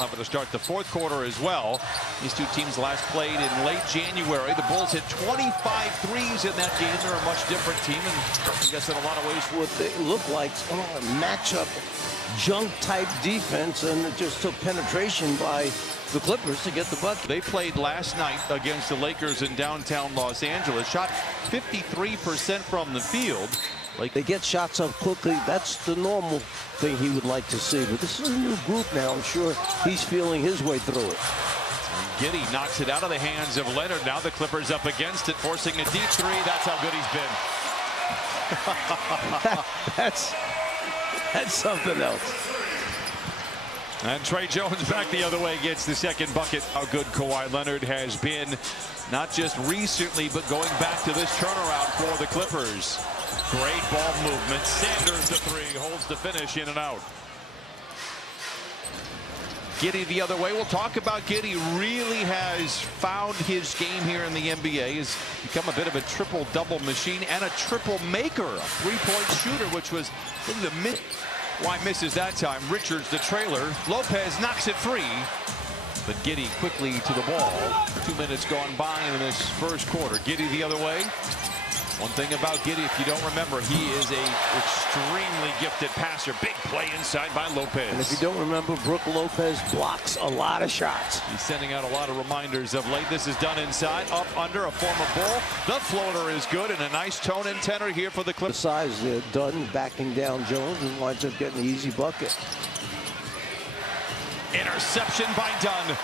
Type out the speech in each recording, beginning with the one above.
have it to start the fourth quarter as well. These two teams last played in late January. The Bulls hit 25 threes in that game. They're a much different team, and I guess in a lot of ways what they look like a matchup junk type defense, and it just took penetration by the Clippers to get the bucket. They played last night against the Lakers in downtown Los Angeles, shot 53% from the field. Like, they get shots up quickly. That's the normal thing he would like to see. But this is a new group now. I'm sure he's feeling his way through it. Giddey knocks it out of the hands of Leonard. Now the Clippers up against it, forcing a deep three. That's how good he's been. That's something else. And Trey Jones back the other way gets the second bucket. How good Kawhi Leonard has been, not just recently, but going back to this turnaround for the Clippers. Great ball movement. Sanders the three, holds the finish, in and out. Giddey the other way. We'll talk about Giddey. Really has found his game here in the NBA. Has become a bit of a triple-double machine and a triple maker. A three-point shooter, which was in the mid. Why misses that time? Richards the trailer. Lopez knocks it free. But Giddey quickly to the ball. 2 minutes gone by in this first quarter. Giddey the other way. One thing about Giddey, if you don't remember, he is a extremely gifted passer. Big play inside by Lopez. And if you don't remember, Brook Lopez blocks a lot of shots. He's sending out a lot of reminders of late. This is done inside, up under, a former Bull. The floater is good, and a nice tone and tenor here for the Clippers. The size, Dunn backing down Jones and winds up getting the easy bucket. Interception by Dunn.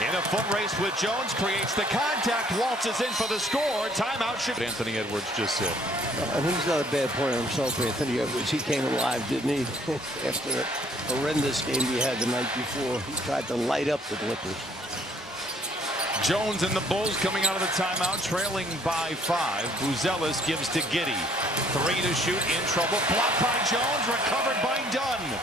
In a foot race with Jones, creates the contact, waltzes in for the score. Timeout. Anthony Edwards just said. And he's not a bad player himself, Anthony Edwards. He came alive, didn't he? After the horrendous game he had the night before, he tried to light up the Clippers. Jones and the Bulls coming out of the timeout, trailing by 5. Buzelis gives to Giddey. 3 to shoot, in trouble. Blocked by Jones, recovered by Dunn.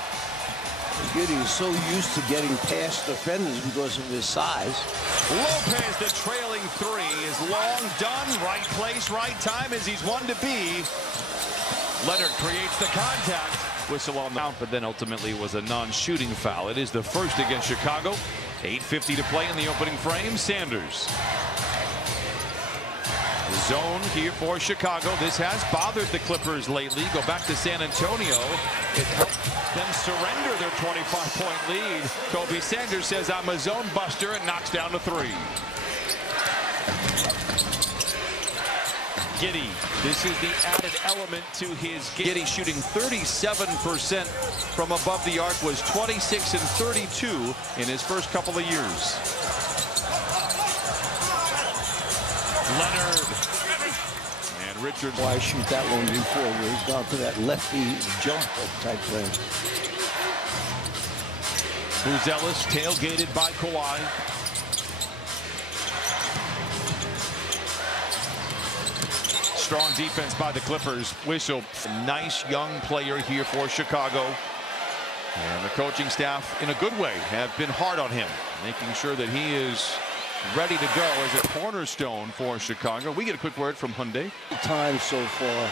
Giddey is so used to getting past defenders because of his size. Lopez, the trailing 3, is long. Done. Right place, right time, as he's one to be. Leonard creates the contact. Whistle on the mount, but then ultimately was a non-shooting foul. It is the first against Chicago. 8:50 to play in the opening frame. Sanders. Zone here for Chicago. This has bothered the Clippers lately. Go back to San Antonio. It helped them surrender their 25-point lead. Kobe Sanders says, I'm a zone buster, and knocks down the 3. Giddey. This is the added element to his game. Giddey shooting 37% from above the arc, was 26 and 32 in his first couple of years. Leonard. And Richards. Why shoot that one before where he's gone to that lefty jump type thing. Buzelis tailgated by Kawhi. Strong defense by the Clippers. Whistle. Nice young player here for Chicago. And the coaching staff, in a good way, have been hard on him, making sure that he is ready to go as a cornerstone for Chicago. We get a quick word from Hyundai. Time so far,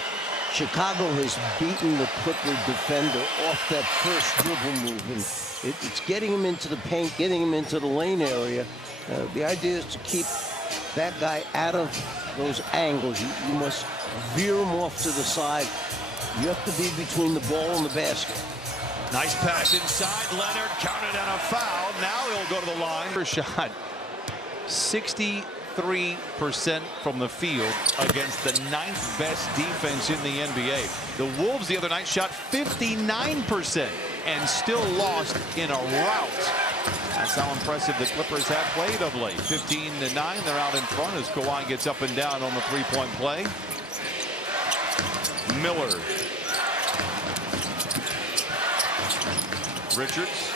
Chicago has beaten the Clipper defender off that first dribble move. And it's getting him into the paint, getting him into the lane area. The idea is to keep that guy out of those angles. You must veer him off to the side. You have to be between the ball and the basket. Nice pass inside. Leonard counted on a foul. Now he'll go to the line. First shot. 63% from the field against the 9th best defense in the NBA. The Wolves the other night shot 59% and still lost in a rout. That's how impressive the Clippers have played of late. 15-9, they're out in front as Kawhi gets up and down on the three-point play. Miller. Richards.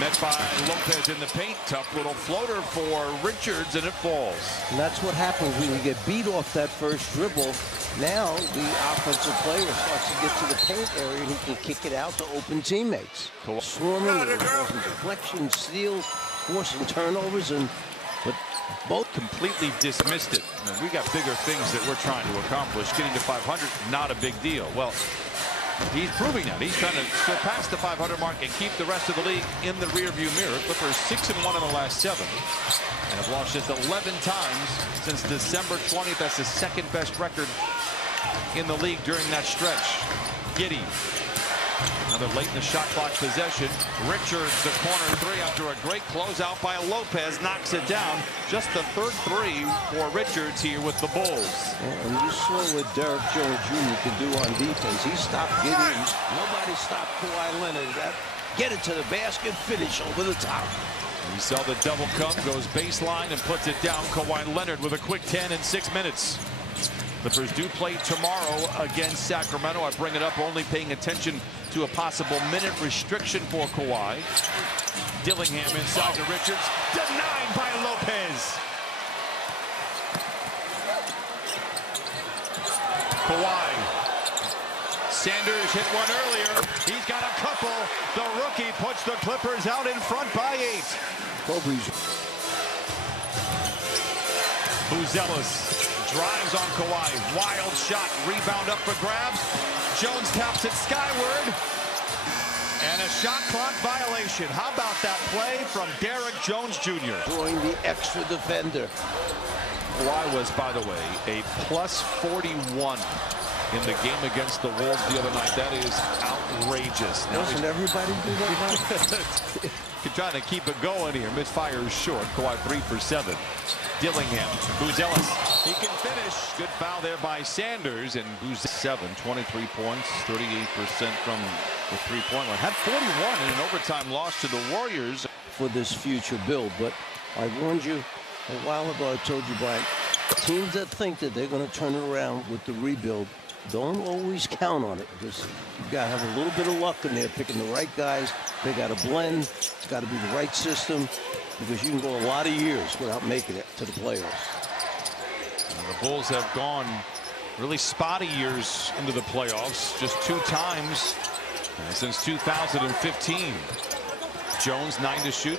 Met by Lopez in the paint. Tough little floater for Richards, and it falls. And that's what happens when you get beat off that first dribble. Now the offensive player starts to get to the paint area, and he can kick it out to open teammates. Swarming, forcing deflections, steals, forcing turnovers, but both completely dismissed it. We got bigger things that we're trying to accomplish. Getting to 500, not a big deal. Well, He's proving that. He's trying to surpass the 500 mark and keep the rest of the league in the rearview mirror. Clippers 6-1 in the last 7 and have lost just 11 times since December 20th. That's the second best record in the league during that stretch. Giddey. Another late in the shot clock possession. Richards, the corner three after a great closeout by Lopez, knocks it down. Just the third three for Richards here with the Bulls. And you saw what Derek Jones Jr. could do on defense. He stopped Giddey. Nobody stopped Kawhi Leonard. Get it to the basket, finish over the top. We saw the double come, goes baseline and puts it down. Kawhi Leonard with a quick 10 in 6 minutes. Clippers do play tomorrow against Sacramento. I bring it up only paying attention to a possible minute restriction for Kawhi. Dillingham inside to Richards. Denied by Lopez. Kawhi. Sanders hit one earlier. He's got a couple. The rookie puts the Clippers out in front by 8. Kobe's. Buzelis drives on Kawhi. Wild shot. Rebound up for grabs. Jones taps it skyward. And a shot clock violation. How about that play from Derek Jones Jr.? Throwing the extra defender. Kawhi was, by the way, a plus 41 in the game against the Wolves the other night. That is outrageous. Doesn't everybody do that? You're trying to keep it going here. Misfires short. Kawhi 3 for 7. Dillingham. Buzelis. He can finish. Good foul there by Sanders. And Buzelis 23 points. 38% from the three-point line. Had 41 in an overtime loss to the Warriors. For this future build. But I warned you a while ago. I told you, Brian, teams that think that they're going to turn it around with the rebuild, don't always count on it, because you've got to have a little bit of luck in there, picking the right guys. They got to blend. It's got to be the right system, because you can go a lot of years without making it to the playoffs. The Bulls have gone really spotty years into the playoffs, just 2 times since 2015. Jones 9 to shoot.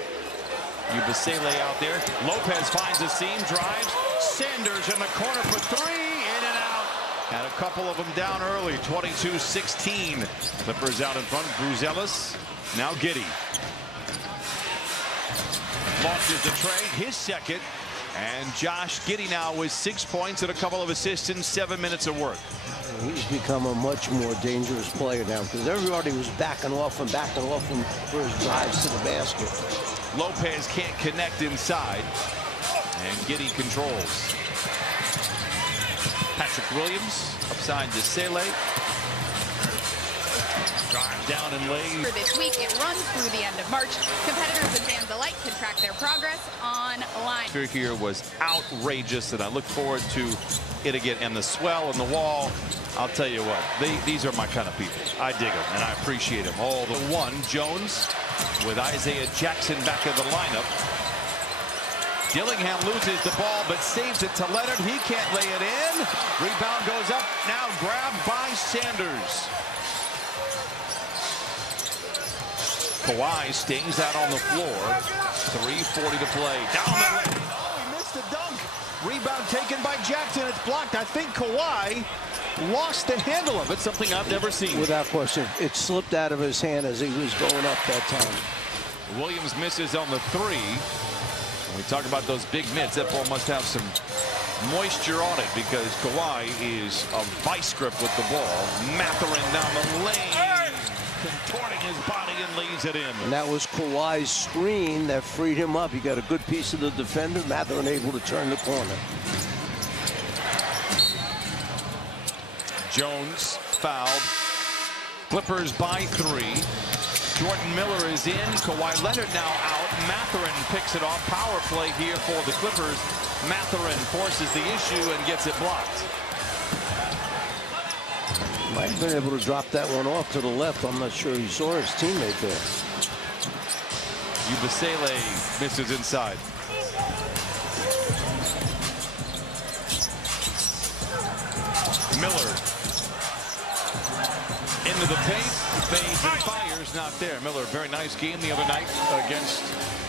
Yubasele out there. Lopez finds a seam, drives. Sanders in the corner for 3, in and out. And a couple of them down early. 22-16. Clippers out in front. Buzelis. Now Giddey. Launches the trade. His second. And Josh Giddey now with 6 points and a couple of assists in 7 minutes of work. He's become a much more dangerous player now, because everybody was backing off him for his drives to the basket. Lopez can't connect inside. And Giddey controls. Patrick Williams upside to Sele. Drives down and lays. For this week, it runs through the end of March. Competitors and fans alike can track their progress online. Here was outrageous, and I look forward to it again. And the swell and the wall, I'll tell you what, these are my kind of people. I dig them, and I appreciate them. All the one, Jones with Isaiah Jackson back in the lineup. Dillingham loses the ball, but saves it to Leonard. He can't lay it in. Rebound goes up, now grabbed by Sanders. Kawhi stays out on the floor. 3:40 to play. Down the lane. Oh, he missed the dunk. Rebound taken by Jackson. It's blocked. I think Kawhi lost the handle of it, something I've never seen. Without question, it slipped out of his hand as he was going up that time. Williams misses on the 3. When we talk about those big mitts, that ball must have some moisture on it, because Kawhi is a vice grip with the ball. Matherin down the lane, contorting his body and lays it in. And that was Kawhi's screen that freed him up. He got a good piece of the defender. Matherin able to turn the corner. Jones fouled. Clippers by 3. Jordan Miller is in. Kawhi Leonard now out. Matherin picks it off. Power play here for the Clippers. Matherin forces the issue and gets it blocked. Might have been able to drop that one off to the left. I'm not sure he saw his teammate there. Yubasele misses inside. Miller into the paint. Fades and fires, not there. Miller, very nice game the other night against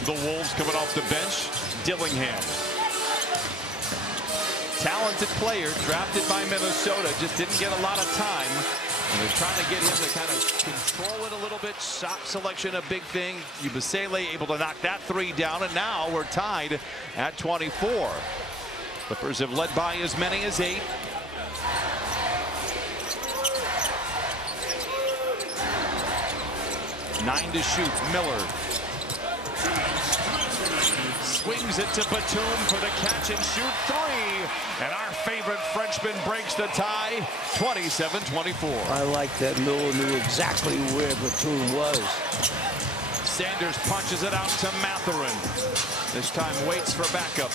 the Wolves coming off the bench. Dillingham. Talented player, drafted by Minnesota, just didn't get a lot of time. And they're trying to get him to kind of control it a little bit. Shot selection, a big thing. Yabusele able to knock that three down, and now we're tied at 24. Clippers have led by as many as 8. Nine to shoot. Miller swings it to Batum for the catch and shoot three. And our favorite Frenchman breaks the tie, 27-24. I like that Miller knew exactly where Batum was. Sanders punches it out to Mathurin. This time waits for backup.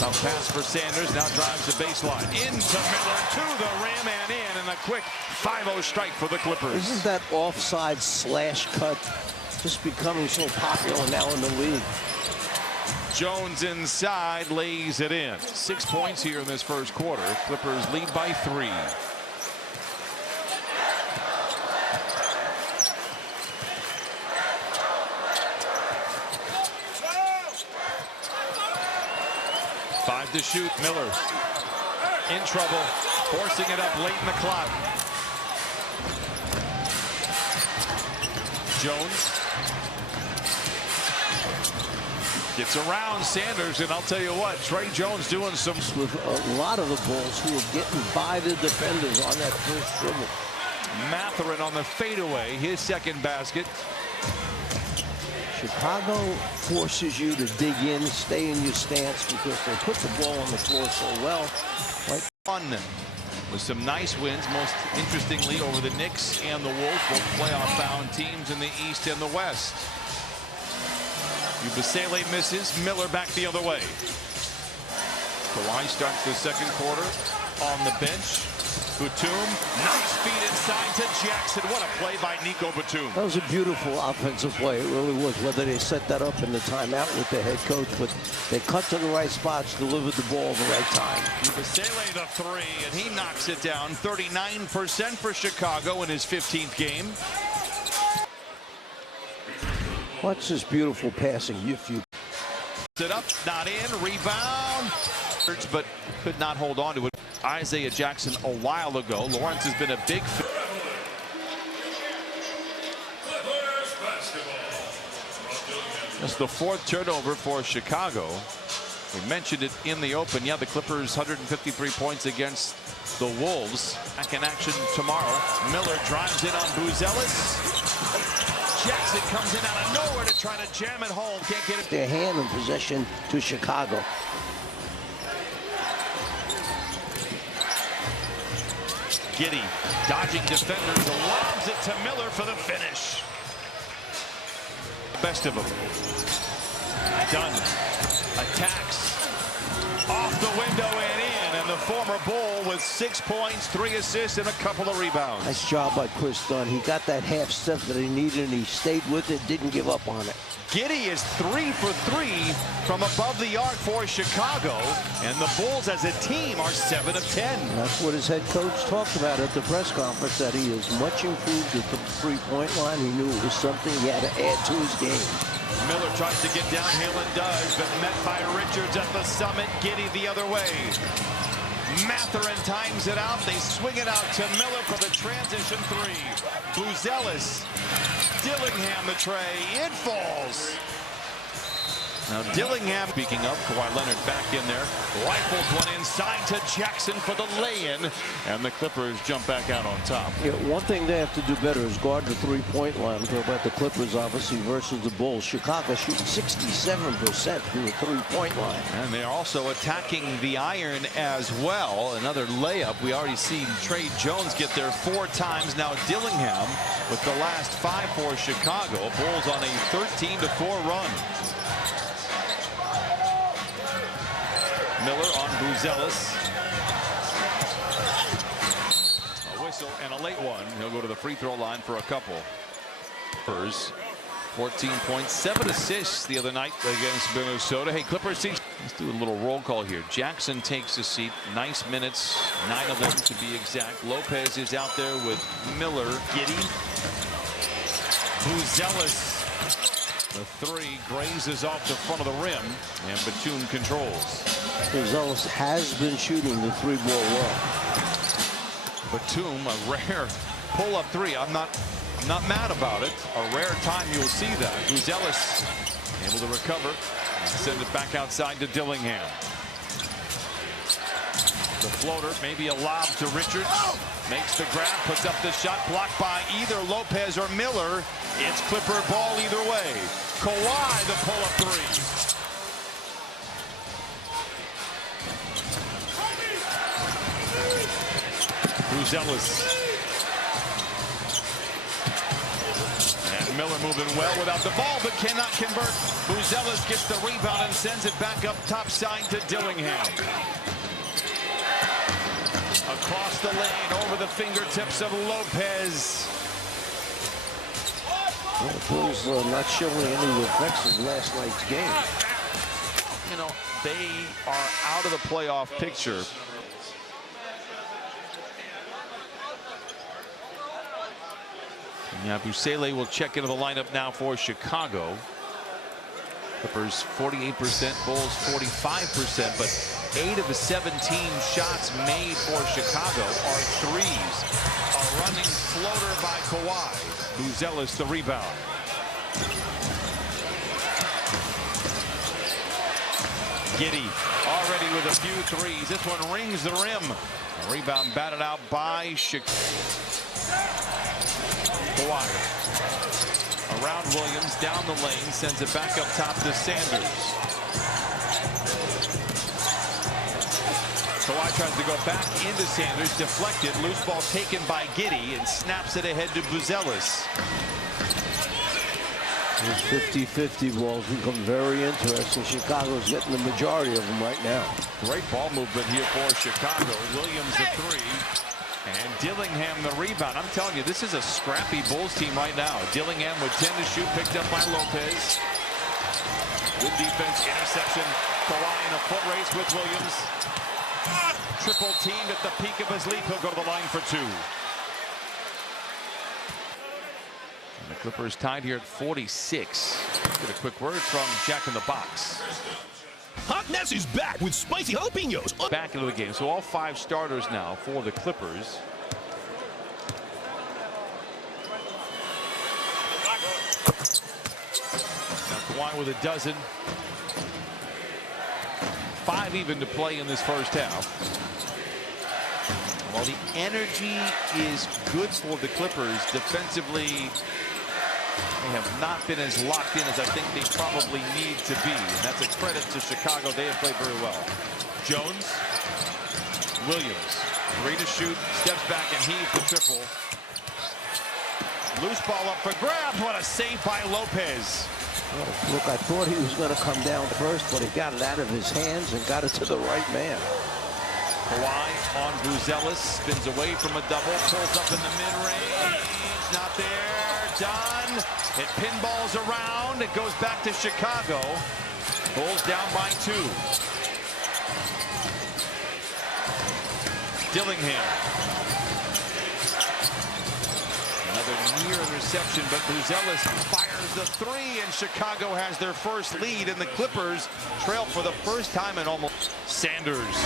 Now pass for Sanders, now drives the baseline. Into Miller, to the rim and in, and a quick 5-0 strike for the Clippers. Isn't that offside slash cut just becoming so popular now in the league? Jones inside, lays it in. 6 points here in this first quarter. Clippers lead by 3. Five to shoot. Miller in trouble, forcing it up late in the clock. Jones gets around Sanders, and I'll tell you what, Trey Jones doing some with a lot of the Bulls who are getting by the defenders on that first dribble. Mathurin on the fadeaway, his second basket. Chicago forces you to dig in, stay in your stance because they put the ball on the floor so well. Like Fun with some nice wins, most interestingly over the Knicks and the Wolves, both playoff-bound teams in the East and the West. Yabusele misses, Miller back the other way. Kawhi starts the second quarter on the bench. Batum, nice feed inside to Jackson. What a play by Nico Batum. that was a beautiful offensive play. It really was. Whether they set that up in the timeout with the head coach, but they cut to the right spots, delivered the ball at the right time. Yabusele the three, and he knocks it down. 39% for Chicago in his 15th game. Watch this beautiful passing. If you It up, not in, rebound, but could not hold on to it. Isaiah Jackson a while ago. Lawrence has been a big fit. That's the 4th turnover for Chicago. We mentioned it in the open. Yeah, the Clippers 153 points against the Wolves. Back in action tomorrow. Miller drives in on Buzelis. Jackson comes in out of nowhere to try to jam it home. Can't get it. their hand in possession to Chicago. Giddey dodging defenders, lobs it to Miller for the finish. Best of them. Dunn attacks off the window and in, and the former Bull with 6 points, 3 assists, and a couple of rebounds. Nice job by Chris Dunn. He got that half step that he needed, and he stayed with it, didn't give up on it. Giddey is 3 for 3 from above the arc for Chicago, and the Bulls as a team are 7 of 10. And that's what his head coach talked about at the press conference, that he is much improved at the three-point line. He knew it was something he had to add to his game. Miller tries to get downhill and does, but met by Richards at the summit. Giddey the other way. Mathurin times it out. They swing it out to Miller for the transition three. Buzelis, Dillingham the tray. It falls. Now Dillingham, speaking of, Kawhi Leonard back in there. Rifles one inside to Jackson for the lay-in. And the Clippers jump back out on top. Yeah, one thing they have to do better is guard the three-point line. Talk about the Clippers, obviously, versus the Bulls. Chicago shooting 67% from the three-point line. And they're also attacking the iron as well. Another layup. We already seen Trey Jones get there 4 times. Now Dillingham with the last 5 for Chicago. Bulls on a 13-4 run. Miller on Buzelis. A whistle and a late one. He'll go to the free throw line for a couple. 14 points, 7 assists the other night against Minnesota. Hey, Clippers, let's do a little roll call here. Jackson takes a seat. Nice minutes, 9 of them to be exact. Lopez is out there with Miller. Giddey. Buzelis. The three grazes off the front of the rim, and Batum controls. Buzelis has been shooting the three-ball well. Batum, a rare pull-up three. I'm not mad about it. A rare time you'll see that. Buzelis able to recover and send it back outside to Dillingham. The floater, maybe a lob to Richards. Makes the grab, puts up the shot, blocked by either Lopez or Miller. It's Clipper ball either way. Kawhi, the pull-up three. Buzelis. And Miller moving well without the ball, but cannot convert. Buzelis gets the rebound and sends it back up top side to Dillingham. Across the lane, over the fingertips of Lopez. Well, the Bulls not showing any effects of last night's game. You know, they are out of the playoff picture. Yeah, Busele will check into the lineup now for Chicago. Clippers 48%, Bulls 45%, but 8 of the 17 shots made for Chicago are threes. A running floater by Kawhi. Buzelis the rebound. Giddey already with a few threes. This one rings the rim. A rebound batted out by Chicago. Kawhi around Williams, down the lane, sends it back up top to Sanders. Kawhi tries to go back into Sanders, deflected, loose ball taken by Giddey, and snaps it ahead to Buzelis. These 50-50 balls become very interesting. Chicago's getting the majority of them right now. Great ball movement here for Chicago. Williams the three. And Dillingham the rebound. I'm telling you, this is a scrappy Bulls team right now. Dillingham with 10 to shoot, picked up by Lopez. Good defense, interception. Kawhi in a foot race with Williams. Triple teamed at the peak of his leap. He'll go to the line for two. And the Clippers tied here at 46. Get a quick word from Jack in the Box. Hotness is back with spicy jalapenos. Back into the game. So all 5 starters now for the Clippers. Now Kawhi with a dozen. 5 even to play in this first half. While the energy is good for the Clippers, defensively they have not been as locked in as I think they probably need to be. And that's a credit to Chicago. They have played very well. Jones, Williams, 3 to shoot, steps back and heaves the triple. Loose ball up for grabs. What a save by Lopez. Well, look, I thought he was going to come down first, but he got it out of his hands and got it to the right man. Kawhi on Buzelis, spins away from a double, pulls up in the mid-range. Not there. Done. It pinballs around. It goes back to Chicago. Bulls down by 2. Dillingham. Another near interception, but Buzelis fires the 3, and Chicago has their first lead, and the Clippers trail for the first time in almost. Sanders.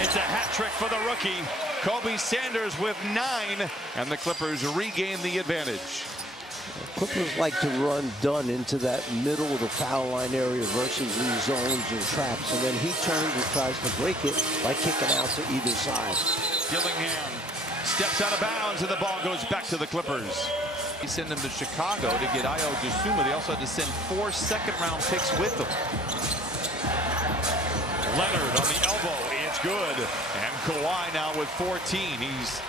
It's a hat trick for the rookie. Kobe Sanders with 9, and the Clippers regain the advantage. Clippers like to run Dunn into that middle of the foul line area versus these zones and traps, and then he turns and tries to break it by kicking out to either side. Dillingham steps out of bounds, and the ball goes back to the Clippers. They send them to Chicago to get Ayo Dosunmu. They also had to send 4 second-round picks with them. Leonard on the elbow. It's good. And Kawhi now with 14. He's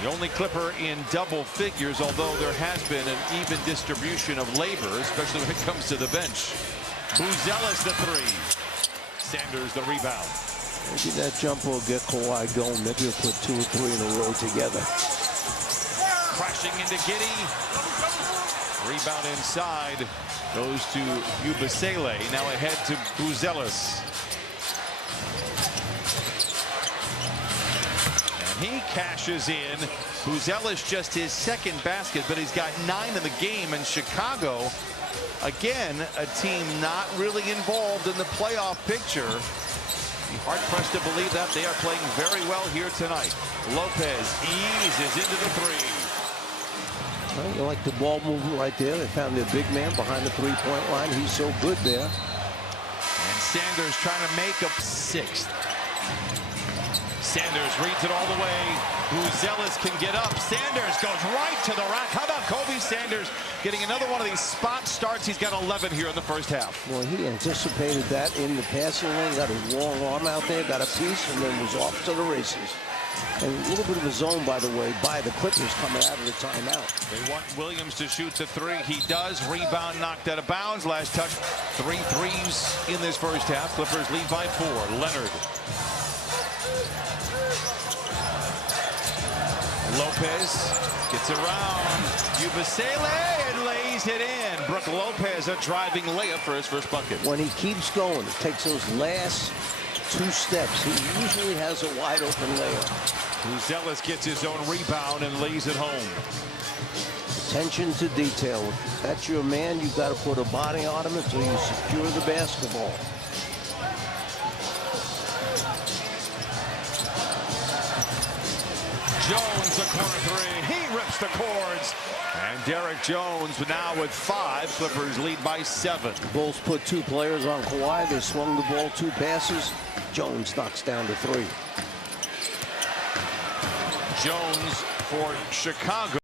the only Clipper in double figures, although there has been an even distribution of labor, especially when it comes to the bench. Buzelis the 3. Sanders the rebound. Maybe that jumper will get Kawhi going. Maybe he'll put 2 or 3 in a row together. Crashing into Giddey. Rebound inside. Goes to Yabusele. Now ahead to Buzelis. He cashes in. Buzelis just his 2nd basket, but he's got 9 in the game. And Chicago, again, a team not really involved in the playoff picture. Hard-pressed to believe that. They are playing very well here tonight. Lopez eases into the three. Well, you like the ball movement right there. They found their big man behind the three-point line. He's so good there. And Sanders trying to make a sixth. Sanders reads it all the way. Buzelis can get up. Sanders goes right to the rack. How about Kobe Sanders getting another one of these spot starts? He's got 11 here in the first half. Well, he anticipated that in the passing lane. Got a long arm out there, got a piece, and then was off to the races. And a little bit of a zone, by the way, by the Clippers coming out of the timeout. They want Williams to shoot the three. He does. Rebound knocked out of bounds. Last touch, 3 threes in this first half. Clippers lead by 4. Leonard. Lopez gets around Yubusele and lays it in. Brook Lopez a driving layup for his first bucket. When he keeps going, it takes those last 2 steps. He usually has a wide open layup. Buzelis gets his own rebound and lays it home. Attention to detail. If that's your man, you've got to put a body on him until you secure the basketball. Jones, the corner 3. He rips the cords. And Derek Jones now with 5. Clippers lead by 7. Bulls put 2 players on Kawhi. They swung the ball 2 passes. Jones knocks down to 3. Jones for Chicago.